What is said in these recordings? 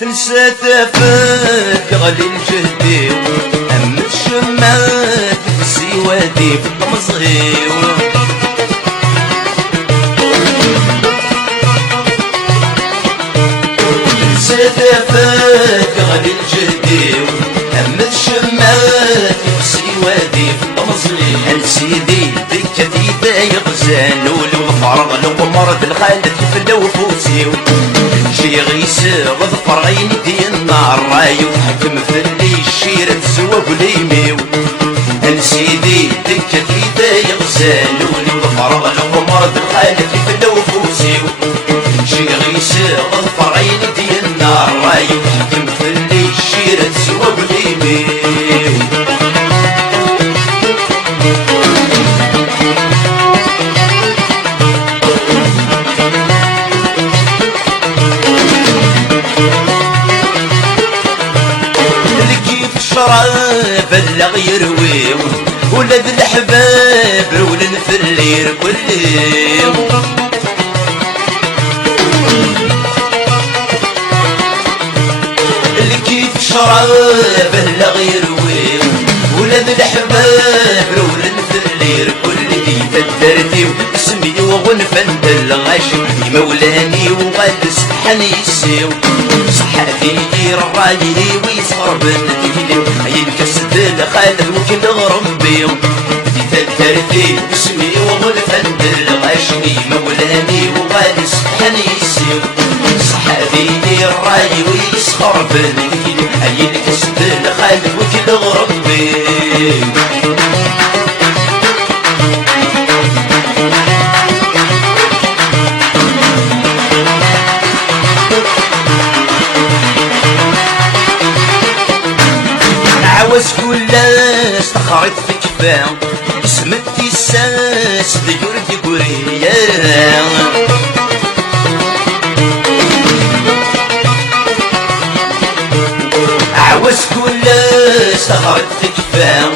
تنسى تفات غالي الجهدي أم الشمات في السوادي في الطمزغيو تنسى تفات غالي الجهدي أم الشمات في السوادي في الطمزغيو هل سيدي دكتي دايق زانول وفرغ القمر بالخالد في اللوفوسيو شي غيسر وظفر غيني دي النار رايو حكم في اللي الشيرة تزوى بليميو هل سيدي دكة ايدي غزالوني وظفر القمر بالخالد في اللوفوسيو شي غيسر وظفر غيني دي النار رايو حكم في اللي الشيرة تزوى بليميو بلغ يروي ولد الحباب رولن في الليل كل يوم اللي كيف شراب بلغ يروي ولد الحباب رولن في الليل كل يوم فدرتي واسمي وغنفن الغاشي مولاني وغادس حنيسي صحاتي الراجي ويصغر بنتي ينكسد الخالد وكل غرم بيو بديت الترتي واسمي وغلفن الغاشي مولاني وغادس حنيسي صحاتي الراجي ويصغر بنتي ينكسد الخالد وكل غرم بيو عاوز كلها استخرت في كفاه اسمتي الساس ديور ديوريا عاوز كلها استخرت في كفاه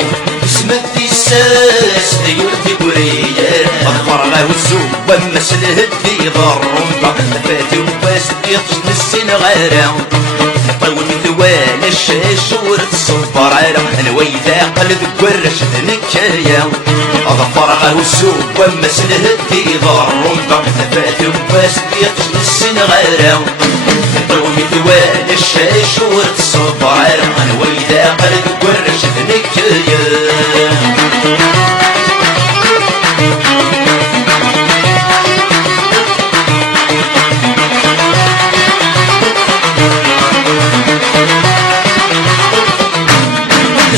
اسمتي الساس ديور ديوريا اظفر له السوق ومسله الدي ضرمطه فاتي وباس يطشن السن غيره طول ثوال الشاش ورتصبر انا ويدا قلب قرش نكايا اظفر له السوق ومسله الدي ضرمطه فاتي وباس يطشن السن غيره طول ثوال الشاش ورتصبر انا ويدا قلب قرش نكايا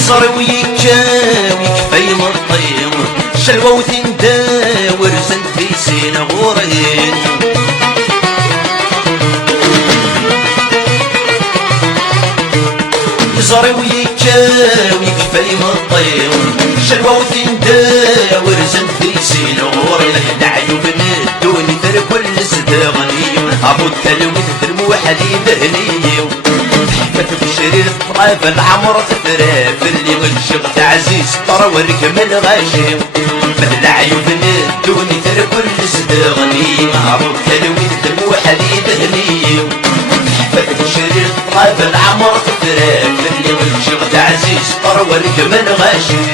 صار ويكاوي كفاي مطيم شلوى وتنداور زند في سين غورين صار ويكاوي كفاي مطيم شلوى وتنداور زند في سين غورين دعيو بندوني تر كل صدغني ابو التلوث ترمو حديد هنيو في الشريط طريف العمر تفراف اللي غنشغ عزيز طرا وركمل غاشي مثل عيوب الدوني تر كل صدغني معروف تلويد دمو حديد هني في الشريط طريف العمر تفراف اللي غنشغ عزيز طرا وركمل غاشي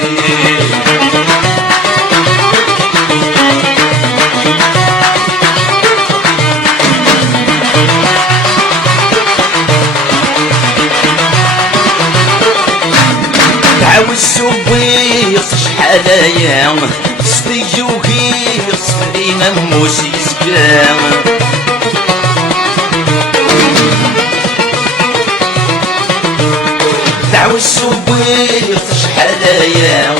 والسويق شحالايا صبي وغير صفلينا موسي سكام دعوة السويق شحالايا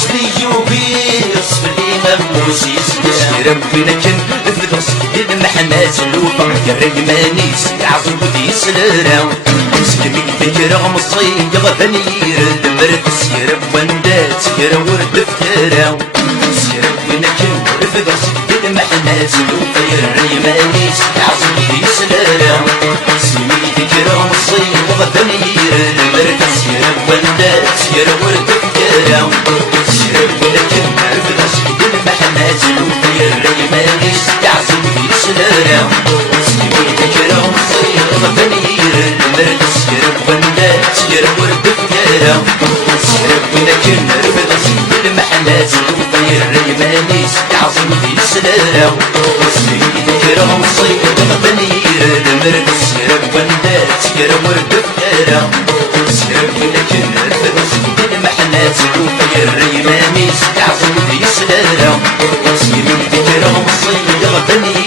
صبي وغير صفلينا موسي سكام ربنا كان في راسك المحنة سلوفة يا رجمانيس يعصب ودي سلرا سلمي ذكر مصي غفني دمرت السيرة وندات سيرة ورد فترة سيرة ونكن في راسك المحنة سلوفة يا رجمانيس يعصب ودي سلرا سلمي ذكر مصي غفني دمرت السيرة وندات سيرة ورد فترة سيرة ونكن في راسك المحنة سلوفة يا رجمانيس يعصب ودي سلرا سلمي ذكر مصي غفني لكن رفض سيد المحنات وطير الريمانيس يعظم دي السلالة واسمي ذكرهم صيد غبنير دمر السيرب وندات سير ورد فقارة سيرب لكن رفض سيد المحنات وطير الريمانيس يعظم دي السلالة واسمي ذكرهم صيد غبنير